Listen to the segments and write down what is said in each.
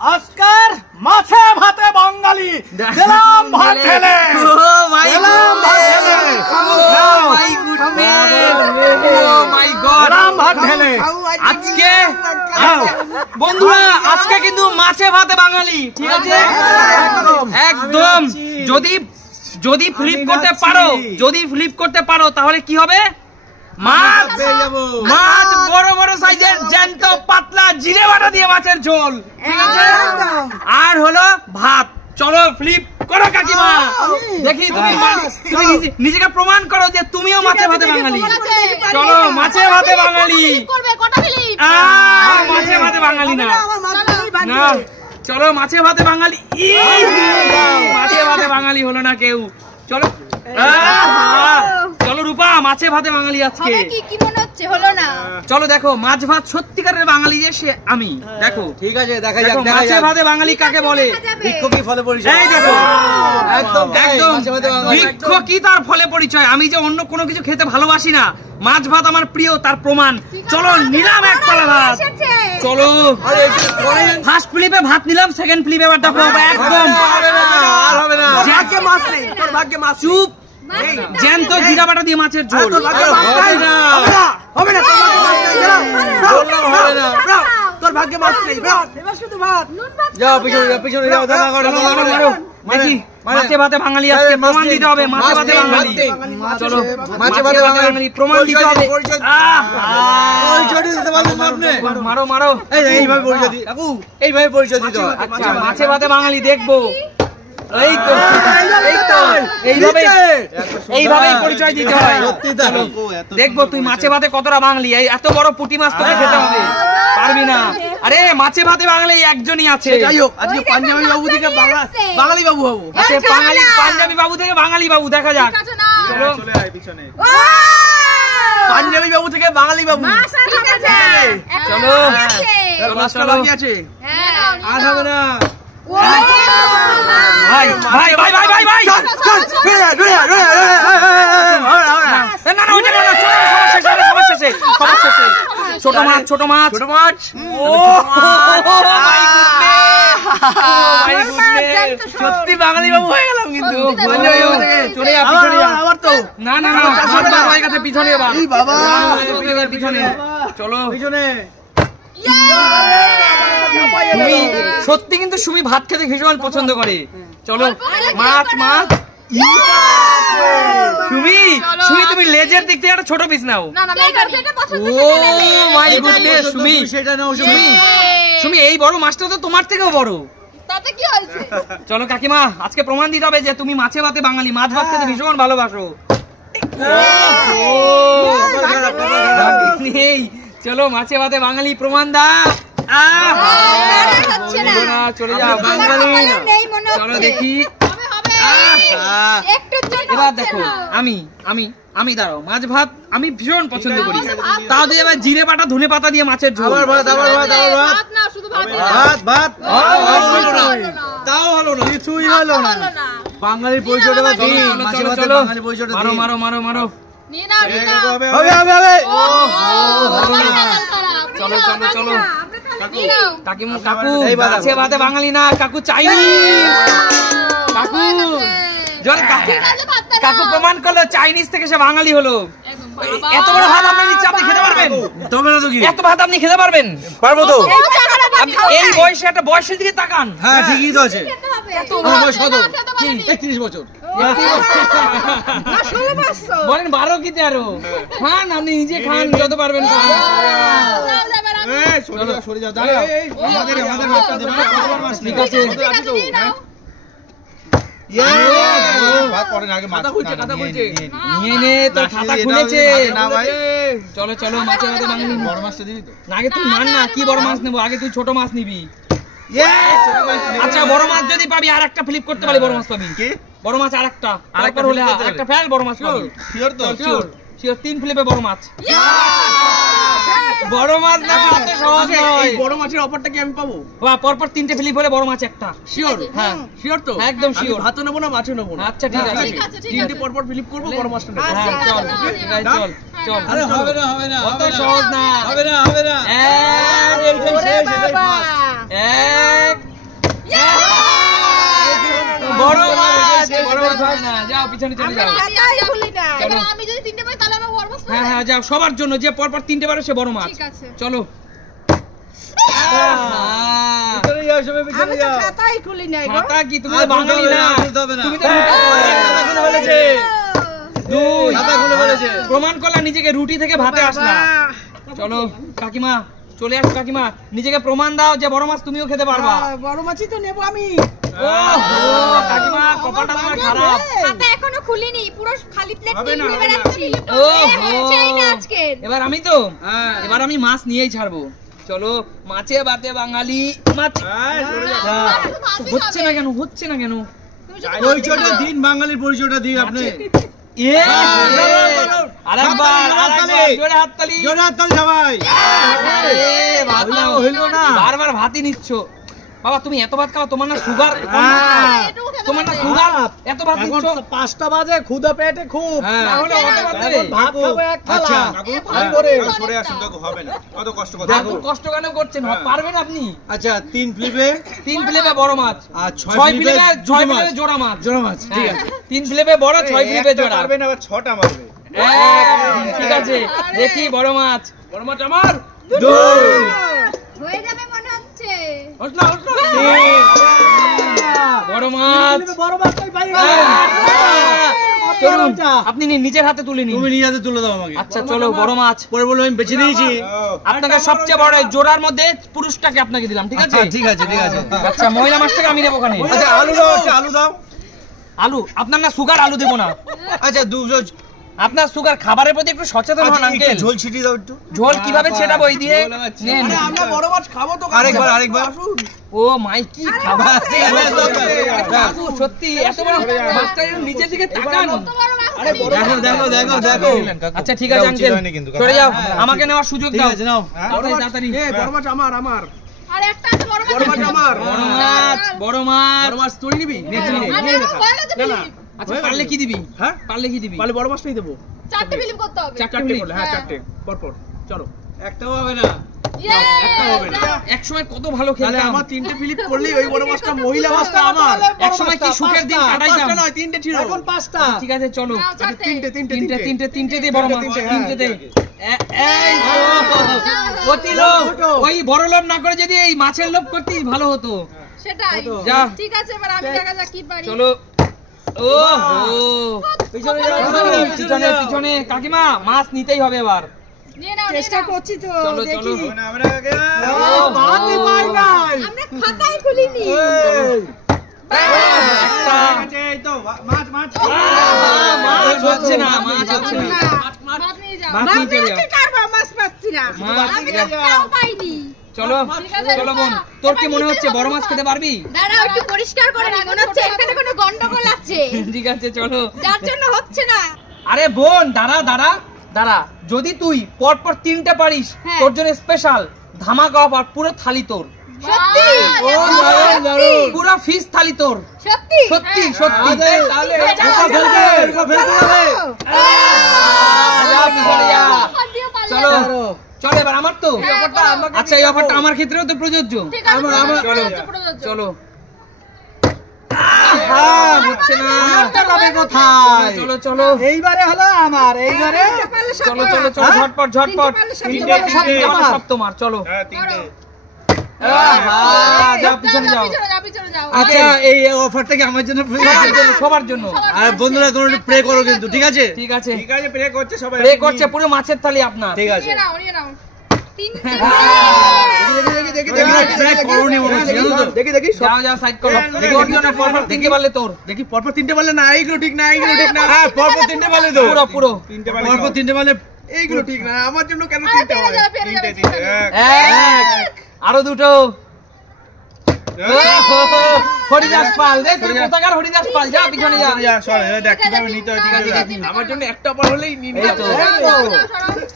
আজকের মাছে ভাতে বাঙালি গেলাম ভাত ঢেলে। আজকে বন্ধুরা আজকে কিন্তু মাছে ভাতে বাঙালি, ঠিক আছে? একদম। যদি ফ্লিপ করতে পারো তাহলে কি হবে? মাছ বড় বড় সাইজের জ্যান্ত পাতলা জিরে বাটা দিয়ে মাছের ঝোল, ঠিক আছে? আর হলো ভাত। চলো ফ্লিপ করো কাকিমা, দেখি তুমি নিজেকে প্রমাণ করো যে তুমিও মাছে ভাতে বাঙালি। চলো মাছে ভাতে বাঙালি, মাছে ভাতে বাঙালি না, চলো মাছে ভাতে বাঙালি। মাছে ভাতে বাঙালি হলো না কেউ। চলো চলো রূপা, মাছে ভাতে বাঙালি আজকে কি মনে হচ্ছে হলো না? চলো দেখো মাছ ভাত সত্যিকারের বাঙালি যে সে আমি। দেখো ঠিক আছে, দেখা যাক মাছে ভাতে বাঙালি কাকে বলে। বৃক্ষ কি ফলে পরিচয়? এই দেখো একদম একদম বৃক্ষ কি তার ফলে পরিচয়। আমি যে অন্য কোনো কিছু খেতে ভালোবাসি না, মাছ ভাত আমার প্রিয়, তার প্রমাণ। চলো নিলাম এক পালা ভাত। চলো ফার্স্ট ফ্লিপে ভাত নিলাম, সেকেন্ড ফ্লিপে এবার দেখো একদম আর হবে না। ভাগ্যে মাছ নেই, তোর ভাগ্যে মাছ। চুপ, জ্যান্ত জিরা বাটা দিয়ে মাছের ঝোল। হবে না, তোর ভাগ্যে মাছ নেই, এবার শুধু ভাত। যাও পিছনে যাও, দেখা করো। দেখি মাছে ভাতে বাঙালি আজকে প্রমাণ দিতে হবে। মাছে ভাতে বাঙালি, চলো মাছে ভাতে বাঙালি প্রমাণ দিতে হবে। মারো মারো, এইভাবে পরিচয় দিই কাকু, এইভাবে পরিচয় দিতে হয়। আচ্ছা মাছে ভাতে বাঙালি দেখবো। এই তো এইভাবেই পরিচয় দিতে হয়। দেখবো তুই মাছে ভাতে কতটা বাঙালি। এই এত বড় পুঁটি মাছ তোকে খেতে হবে, পারবি না। আরে মাছে ভাতে বাঙালি একজনই আছে। যাই হোক, আজকে পাঞ্জাবি বাবু থেকে বাঙালি বাবু হবো। আচ্ছা পাঞ্জাবি বাবু থেকে বাঙালি বাবু, দেখা যাক। চলো পাঞ্জাবি বাবু থেকে বাঙালি বাবু। চলো চলো কি আছে? আর হবে না। ভাই ভাই ভাই ভাই ভাই ভাই, ছোট মাছ ছোট মাছ ছোট মাছ। সত্যি বাঙালি বাবু হয়ে গেলাম কিন্তু। চলে যা পিছনে যা। আবার তো না না না, হয়ে গেছে পিছনে। এবার বাবা পিছনে চলো, পিছনে। সত্যি কিন্তু সুমি ভাত খেতে ভীষণ পছন্দ করে। চলো মাছ মাছ। সুমি সুমি তুমি লেজের দিক থেকে একটা ছোট পিস নাও। ও মাই গুডনেস, সুমি সেটা নাও। সুমি এই বড় মাছটা তো তোমার থেকেও বড়। চলো কাকিমা, আজকে প্রমাণ দিতে হবে যে তুমি মাছে ভাতে বাঙালি, মাছ ভাত খেতে ভীষণ ভালোবাসো। চলো মাছে ভাতে বাঙালি প্রমাণ দা। চলে যাও, চলো দেখি। এবার দেখো আমি আমি আমি দাঁড়াও, মাছ ভাত আমি ভীষণ পছন্দ করি। তাও যদি এবার জিরে বাটা ধনে পাতা দিয়ে মাছের ঝোল। তাও হলো না, কিছুই হলো না। বাঙালির পরিচয়টা মারো মারো মারো মারো। হবে হবে হবে। চলো চলো চলো কাকিমু, কাকু মাছে ভাতে বাঙালি না, কাকু চাইনিজ। কাকু কাকু প্রমাণ করলো চাইনিজ থেকে সে বাঙালি হলো। এত বড় ভাত আপনি নিচ্ছে, আপনি খেতে পারবেন? এত ভাত আপনি খেতে পারবেন? পারবো তো। এই বয়সে একটা বয়সের দিকে তাকান। হ্যাঁ ঠিকই তো আছে। বয়স কত? 31 বছর। বলেন 12 কি 13? খান আপনি নিজে খান, যত পারবেন খান। ঠিক আছে চলো চলো মাছে ভাতে বাঙালি। বড় মাছটা দিবি তো? আগে তুই মান না, কি বড় মাছ নেবো? আগে তুই ছোট মাছ নিবি। আচ্ছা বড় মাছ যদি পাবি আর একটা ফ্লিপ করতে পারি, বড় মাছ পাবি। বড় মাছ আর একটা হলে একটা ফেল, বড় মাছ পাবি। শিওর তো? Sure sure. 3 ফ্লিপে বড় মাছ। বড় মাছ না এত সহজ নয়। বড় মাছের অফারটা কি আমি পাবো? বাহ, পরপর 3টে ফ্লিপ হলে বড় মাছ একটা। শিওর? হ্যাঁ শিওর তো? একদম শিওর। ভাত নেবো না, মাছও নেবো না। আচ্ছা ঠিক আছে, 3টে পরপর ফ্লিপ করবো, বড় মাছটা নেবো। হ্যাঁ চল চল চল। আরে হবে না হবে না, অত সহজ না। হবে না হবে না। এক না, যাও পিছনে চলে যাও। চলো। আমি যদি 3টে পাই তাহলে আমার বড় মাছ হ্যাঁ হ্যাঁ যাও, সবার জন্য যে পরপর 3টে পারে সে বড় মাছ। ঠিক আছে। চলো। পিছনে যাও, সবাই পিছনে আমি তো যাও। খাতাই খুলি নাই গো। খাতা কি তুমি তো বাঙালি না? তুমি তো খাতা খুলে ফেলেছে। দুই। খাতা খুলে ফেলেছে। প্রমাণ করলা নিজেকে, রুটি থেকে ভাতে আসলা। চলো কাকিমা, চলে আসো কাকিমা, নিজেকে প্রমাণ দাও যে বড় মাছ তুমিও খেতে পারবা। বড় মাছই তো নেব আমি। ওহো, কাকিমা কপালটা তোমার খারাপ। খাতা এখনো খুলিনি, পুরো খালি প্লেট হবে নিয়ে না, ঘুরে হবে না। বেড়াচ্ছি। ওহো। হচ্ছেই না আজকে। এবার আমি তো, হ্যাঁ। এবার আমি মাছ নিয়েই ছাড়বো। চলো, মাছে ভাতে বাঙালি মাছ। হচ্ছে না কেন, হচ্ছে না কেন? পরিচয়টা দিন, বাঙালির পরিচয়টা দিন আপনি। এ আরেকবার, জোরে হাততালি। জোরে হাততালি সবাই। এ, ভাত নাও। হইলো না। বারবার ভাতই নিচ্ছ। বাবা তুমি এত ভাত খাও, তোমার না সুগার? হ্যাঁ। তোমার না সুগার? এত ভাত এখন নিচ্ছ? 5টা বাজে, ক্ষুধা পেটে খুব। হ্যাঁ। তাহলে অত ভাত দেবে? ভাত খাবো এক থালা। আচ্ছা। ভালো করে। সরে আসুন, দেখো হবে না, কত কষ্ট করে। এত কষ্ট কেন করছেন? পারবেন আপনি? আচ্ছা, 3 ফ্লিপে 3 প্লেটে বড় মাছ, আর 6 6 প্লেটে ফ্লিপে 6 প্লেটে জোড়া মাছ। জোড়া মাছ, ঠিক আছে। 3 প্লেটে বড়, 6 প্লেটে জোড়া। পারবে না, আবার 6টা মারবে। ঠিক আছে, দেখি বড় মাছ। বড় মাছ আমার। হয়ে যাবে মনে হচ্ছে। বড় মাছ। বড় মাছ কই পাই? চলুন, আপনি নিজের হাতে তুলে নিন। তুমি নিয়ে হাতে তুলে দাও আমাকে। আচ্ছা চলো, বড় মাছ। পরে বলবো আমি বেছে নিয়েছি। আপনাকে সবচেয়ে বড় জোড়ার মধ্যে পুরুষটাকে আপনাকে দিলাম, ঠিক আছে? আচ্ছা, ঠিক আছে, ঠিক আছে। আচ্ছা, মহিলা মাছটাকে আমি নেবো ওখানে। আচ্ছা, আলু দাও, আচ্ছা, আলু দাও। আলু আপনার না সুগার, আলু দেবো না। আচ্ছা, আপনার সুগার, খাবারের প্রতি একটু সচেতন হন আঙ্কেল। ঝোল ছিটিয়ে দাও একটু। ঝোল কিভাবে ছেটাবো? এই দিয়ে নেন। আমরা বড় মাছ খাবো তো। আরেকবার, আরেকবার। ও মাই, কি খাবার! কাকু, সত্যি এত বড় মাছটা এর নিচের দিকে তাকান। কত বড় মাছ খাবি? দেখো, দেখো, দেখো, দেখো। আচ্ছা ঠিক আছে আঙ্কেল, সরে যাও, আমাকে নেওয়ার সুযোগ ঠিক দাও। আছে, নাও। তাড়াতাড়ি, তাড়াতাড়ি। বড় মাছ আমার, আমার। আর একটা আছে বড় মাছ। বড় মাছ আমার। বড় মাছ, বড় মাছ। বড় মাছ তুই নিবি? আমি আমার হয়ে গেছে ফিলিপ। আচ্ছা পারলে কি দিবি? হ্যাঁ? পারলে কি দিবি? বড় মাছটাই দেবো। 4টে ফিলিপ করতে হবে। চারটে করলে, হ্যাঁ, 4টে। পরপর। চলো। একটাও হবে না। ইয়ে! এক সময় কত ভালো তাহলে খেলতাম। আমার 3টে ফ্লিপ করলেই ওই বড় মাছটা, মহিলা মাছটা আমার। এক সময় কি সুখের দিন কাটাইতাম। 5টা নয়, 3টে ছিল। এখন 5টা। ঠিক আছে চলো, নাও, 4টে। তিনটে দে বড় মাছ, তিনটে, তিনটে দে। এই তো, অতি লোভ। ওই বড় লোভ না করে যদি এই মাছের লোভ করতেই ভালো হতো। সেটাই। যা। ঠিক আছে, এবার আমি দেখা যাক কি পারি। চলো। ওহো, পিছনে যাও, পিছনে পিছনে। কাকিমা, মাছ নিতেই হবে এবার। নিয়ে নাও, নিয়ে চেষ্টা নাও। করছি তো, চলো, দেখি। চলো। হবে না, আমরা আগে ভাতই পাই নাই। আমরা খাতাই খুলিনি। একটা। এই তো মাছ মাছ। মাছ হচ্ছে না, মাছ হচ্ছে না। মাছ নিয়ে যাও। মাছ নিয়ে চলে যাও। মাছটাকে কারবা, মাছ পাচ্ছি না। মাছ আমি নিয়ে তো যাও। একটাও পাইনি। চলো, চলো বোন, তোর কি মনে হচ্ছে বড় মাছ খেতে পারবি? দাঁড়াও, একটু পরিষ্কার করে নি, মনে হচ্ছে এখানে কোনো গন্ডগোল আছে, ঠিক আছে চলো। যার জন্য হচ্ছে না। আরে বোন, দাঁড়া দাঁড়া দাঁড়া, যদি তুই পরপর 3টে পারিস, হ্যাঁ। তোর জন্য স্পেশাল ধামাকা অফার, পুরো থালি তোর। সত্যি? দারুণ। পুরো ফিশ থালি তোর। সত্যি? সত্যি সত্যি। তাহলে যা, পিছনে যা। চলো চলো, এবার আমার তো। আচ্ছা, এই অফারটা আমার ক্ষেত্রেও তো প্রযোজ্য। ঠিক আছে, চলো প্রযোজ্য। চলো। হচ্ছে না। পাবে কোথায়? চলো চলো এইবারে হলো আমার, এইবারে চলো চলো চলো, ঝটপট ঝটপট। সব তোমার, চলো। হ্যাঁ, 3টে। যাও, পিছনে যাও। পিছনে যাও। আচ্ছা, এই অফারটাকে আমার জন্য সবার জন্য। আর বন্ধুরা তোমরা প্রে করো কিন্তু, ঠিক আছে? ঠিক আছে, ঠিক আছে, প্রে করছে সবাই। প্রে করছে, পুরো মাছের থালি আপনার। ঠিক আছে। নিয়ে নাও, নিয়ে নাও। 3টে। প্রে করোনি মনে হচ্ছে, জানো তো? দেখি দেখি যাও যাও, সাইড করো। তোর জন্য পরপর 3টে পারলে তোর। দেখি পরপর 3টে বললে না, এইগুলো ঠিক না, এইগুলো ঠিক না। হ্যাঁ, পরপর 3টে বলে তো। পুরো পুরো 3টে বালি পরপর 3টে বলে এইগুলো ঠিক না, আমার জন্য কেন 3টে হয়? 3টে। এক, আরো দুটো। হরিদাস পাল, দেখ তুই কোথাকার হরিদাস পাল, যা পিছনে যা। দেখ কিভাবে নিতে হয়, ঠিক আছে। আমার জন্য একটা অফার হলেই নিন। এই তো।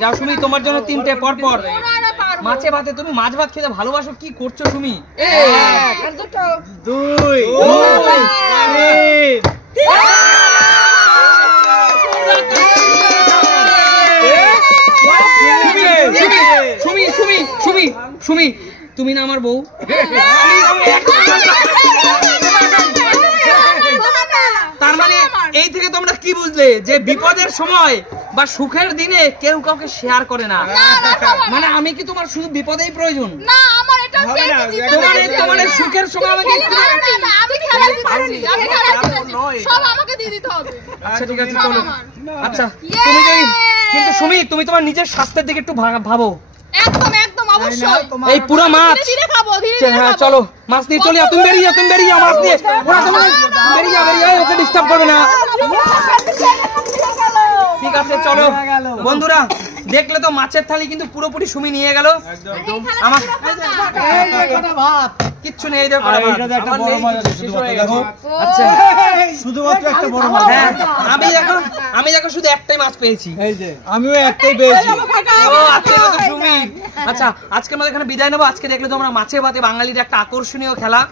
যাও সুমি, তোমার জন্য 3টে পরপর। মাছে ভাতে, তুমি মাছ ভাত খেতে ভালোবাসো, কি করছো সুমি? আর দুটো। 2 সুমি সুমি সুমি সুমি, তুমি না আমার বউ? তার মানে যে বিপদের সময় বা সুখের দিনে কেউ কাউকে শেয়ার করে না। মানে আমি কি তোমার শুধু বিপদেই প্রয়োজন? না, আমার এটা হবে না, তোমার সুখের সময় আমাকে আমি খেলা পারছি, আমি খেলা পারছি। সব আমাকে দিয়ে দিতে হবে। আচ্ছা ঠিক আছে চলো। আচ্ছা তুমি যদি কিন্তু সুমি তুমি তোমার নিজের স্বাস্থ্যের দিকে একটু ভাবো। একদম একদম অবশ্যই। এই পুরো মাছ ধীরে ধীরে খাবো, ধীরে ধীরে হ্যাঁ খাবো। চলো মাছ নিয়ে চলে যাও। তুমি বেরিয়ে যাও মাছ নিয়ে। ওরা তোমার বেরিয়ে যাও ওকে ডিস্টার্ব করবে না। ঠিক আছে চলো বন্ধুরা, দেখলে তো মাছের থালি কিন্তু পুরোপুরি সুমি নিয়ে গেল। আমার ভাত কিচ্ছু নেই, দেখো একটা বড় মাছ আছে, শুধুমাত্র দেখো। আচ্ছা শুধুমাত্র একটা বড় মাছ। হ্যাঁ আমি দেখো শুধু একটাই মাছ পেয়েছি। এই যে আমিও একটাই পেয়েছি। ও আচ্ছা এটা তো সুমি। আচ্ছা আজকে আমরা এখানে বিদায় নেবো। আজকে দেখলে তোমরা মাছে ভাতে বাঙালির একটা আকর্ষণীয় খেলা।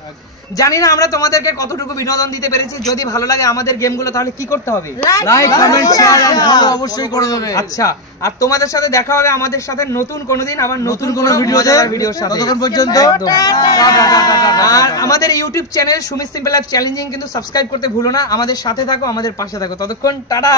জানি না আমরা তোমাদেরকে কতটুকু বিনোদন দিতে পেরেছি। যদি ভালো লাগে আমাদের গেমগুলো তাহলে কি করতে হবে? Like comment share and follow অবশ্যই করে দেবে। আচ্ছা আর তোমাদের সাথে দেখা হবে আমাদের সাথে নতুন কোনোদিন আবার নতুন কোনো ভিডিওর সাথে। ততক্ষণ পর্যন্ত একদম। আর আমাদের YouTube channel Sumi simple life challenging কিন্তু সাবস্ক্রাইব করতে ভুলো না। আমাদের সাথে থাকো, আমাদের পাশে থাকো। ততক্ষণ টাটা।